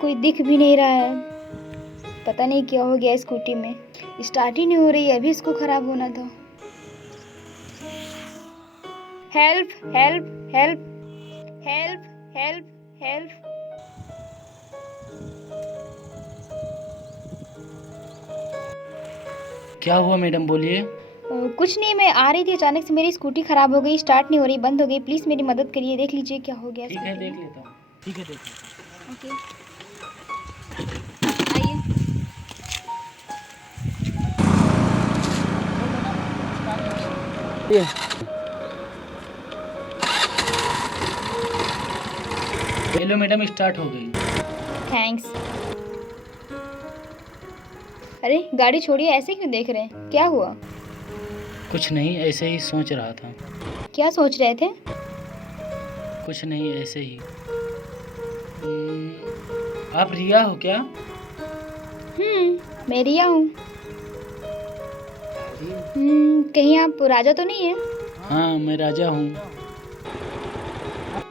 कोई दिख भी नहीं रहा है। पता नहीं क्या हो गया स्कूटी में, स्टार्ट ही नहीं हो रही है। अभी इसको खराब होना था। Help help help help help help. क्या हुआ मैडम, बोलिए। कुछ नहीं, मैं आ रही थी, अचानक से मेरी स्कूटी खराब हो गई, स्टार्ट नहीं हो रही, बंद हो गई। प्लीज़ मेरी मदद करिए, देख लीजिए क्या हो गया। ठीक है, देख लेता हूँ। ठीक है, देख लेता ओके, आइए। हूँ। हेलो मैडम, स्टार्ट हो गई। थैंक्स। अरे गाड़ी छोड़िए, ऐसे क्यों देख रहे हैं, क्या हुआ? कुछ नहीं, ऐसे ही सोच रहा था। क्या सोच रहे थे? कुछ नहीं, ऐसे ही। आप रिया हो क्या? मैं रिया हूँ। कहीं आप राजा तो नहीं है? हाँ, मैं राजा हूँ।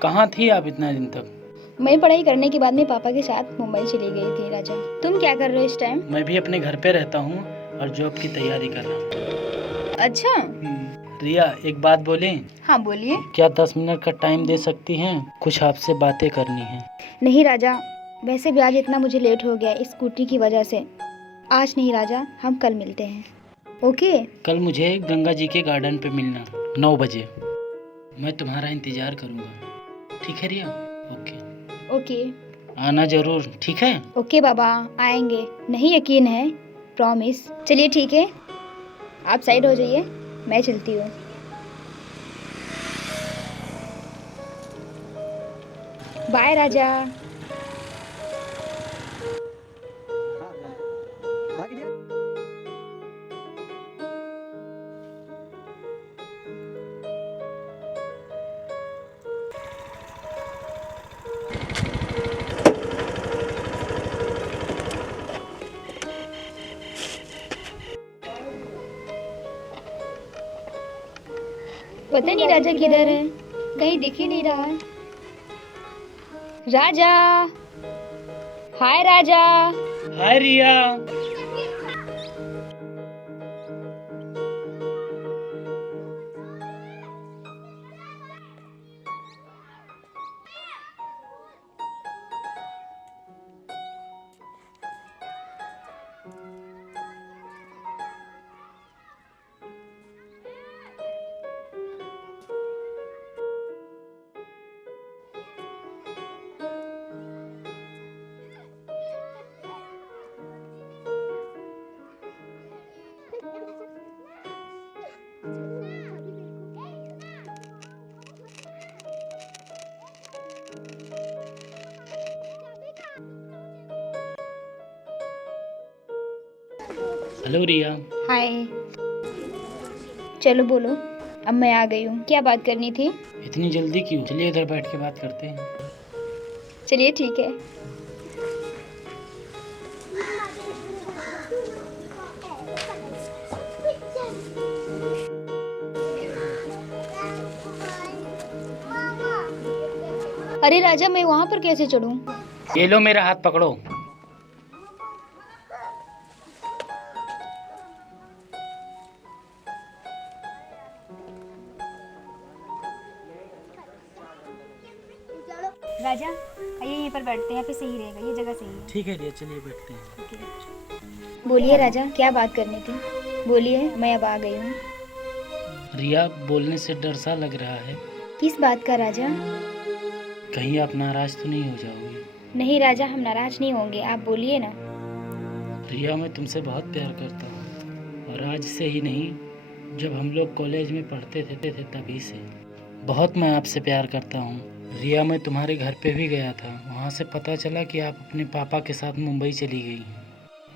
कहाँ थी आप इतना दिन तक? मैं पढ़ाई करने के बाद में पापा के साथ मुंबई चली गई थी राजा। तुम क्या कर रहे हो इस टाइम? मैं भी अपने घर पे रहता हूँ और जॉब की तैयारी कर रहा हूँ। अच्छा। रिया, एक बात बोले? हाँ बोलिए। क्या 10 मिनट का टाइम दे सकती हैं? कुछ आपसे बातें करनी है। नहीं राजा, वैसे भी आज इतना मुझे लेट हो गया स्कूटी की वजह से। आज नहीं राजा, हम कल मिलते हैं। ओके? कल मुझे गंगा जी के गार्डन पे मिलना 9 बजे। मैं तुम्हारा इंतजार करूँगा। ठीक है रिया? ओके। ओके। आना जरूर, ठीक है? ओके बाबा, आएंगे। नहीं यकीन है? प्रॉमिस। चलिए ठीक है, आप साइड हो जाइए, मैं चलती हूँ। बाय राजा। पता नहीं राजा किधर है, कहीं दिख ही नहीं रहा है। राजा, हाय राजा। हाय रिया। हेलो रिया। हाय। चलो बोलो, अब मैं आ गई हूँ, क्या बात करनी थी? इतनी जल्दी क्यों? चलिए इधर बैठ के बात करते हैं। चलिए ठीक है। अरे राजा, मैं वहाँ पर कैसे चढ़ूँ? ये लो, मेरा हाथ पकड़ो। राजा आइए, यहीं पर बैठते हैं, यहाँ पे सही रहेगा, ये जगह सही है। ठीक है रिया, चलिए बैठते हैं। बोलिए राजा, क्या बात करनी थी? बोलिए, मैं अब आ गई हूँ। रिया, बोलने से डर सा लग रहा है। किस बात का राजा? कहीं आप नाराज तो नहीं हो जाओगी? नहीं राजा, हम नाराज नहीं होंगे, आप बोलिए ना। रिया, मैं तुमसे बहुत प्यार करता हूँ, और आज से ही नहीं, जब हम लोग कॉलेज में पढ़ते थे तभी से बहुत मैं आपसे प्यार करता हूँ। रिया, मैं तुम्हारे घर पे भी गया था, वहाँ से पता चला कि आप अपने पापा के साथ मुंबई चली गई हैं,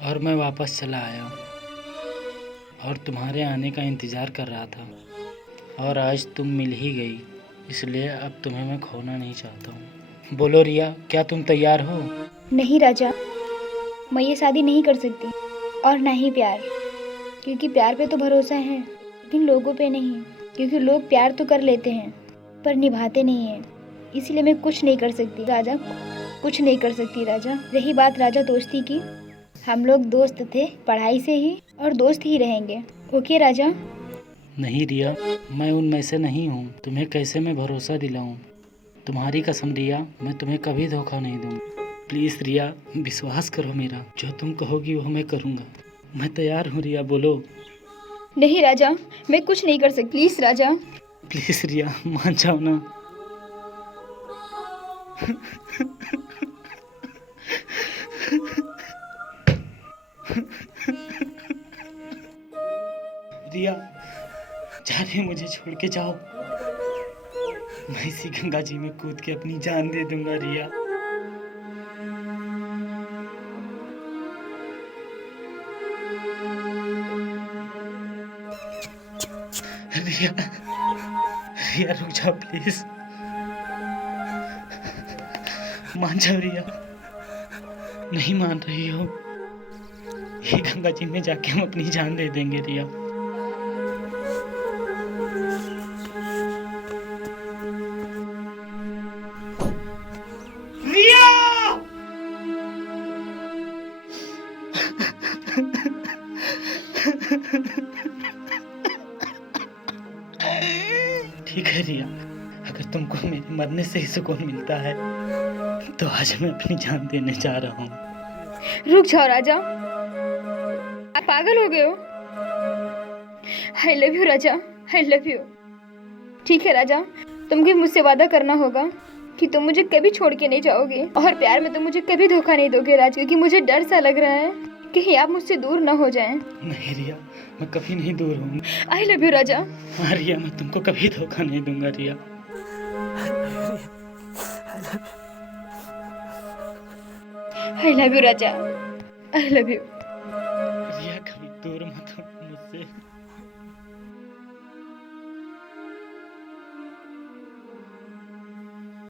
और मैं वापस चला आया और तुम्हारे आने का इंतज़ार कर रहा था, और आज तुम मिल ही गई, इसलिए अब तुम्हें मैं खोना नहीं चाहता हूँ। बोलो रिया, क्या तुम तैयार हो? नहीं राजा, मैं ये शादी नहीं कर सकती, और ना ही प्यार, क्योंकि प्यार पे तो भरोसा है लेकिन लोगों पे नहीं, क्योंकि लोग प्यार तो कर लेते हैं पर निभाते नहीं हैं, इसलिए मैं कुछ नहीं कर सकती राजा। कुछ नहीं कर सकती राजा। रही बात राजा दोस्ती की, हम लोग दोस्त थे पढ़ाई से ही और दोस्त ही रहेंगे। ओके राजा? नहीं रिया, मैं उनमें से नहीं हूँ। तुम्हें कैसे मैं भरोसा दिलाऊँ? तुम्हारी कसम रिया, मैं तुम्हें कभी धोखा नहीं दूँगा। प्लीज़ रिया, विश्वास करो मेरा। जो तुम कहोगी वो मैं करूँगा। मैं तैयार हूँ रिया, बोलो। नहीं राजा, मैं कुछ नहीं कर सकती। Please Raja. प्लीज़ रिया, मान जाओ ना। रिया, जा रही मुझे छोड़ के जाओ। मैं इसी गंगा जी में कूद के अपनी जान दे दूंगा रिया। रिया, रिया रुक जाओ प्लीज। मान जाओ रिया। नहीं मान रही हो? ये गंगा जी में जाके हम अपनी जान दे देंगे रिया। रिया! ठीक है रिया, अगर तुमको मेरे मरने से ही सुकून मिलता है तो आज मैं अपनी जान देने जा रहा हूँ। रुक जाओ राजा, आप पागल हो गए हो? आई love you Raja, I love you. ठीक है राजा, तुमको मुझसे वादा करना होगा कि तुम मुझे कभी छोड़ के नहीं जाओगे और प्यार में तुम मुझे कभी धोखा नहीं दोगे राज, क्योंकि मुझे डर सा लग रहा है कि आप मुझसे दूर ना हो जाएं। नहीं रिया, मैं कभी नहीं दूर हूँ। I love you Raja. हाँ रिया, मैं तुमको कभी धोखा नहीं दूंगा Riya. I love you Raja, I love you.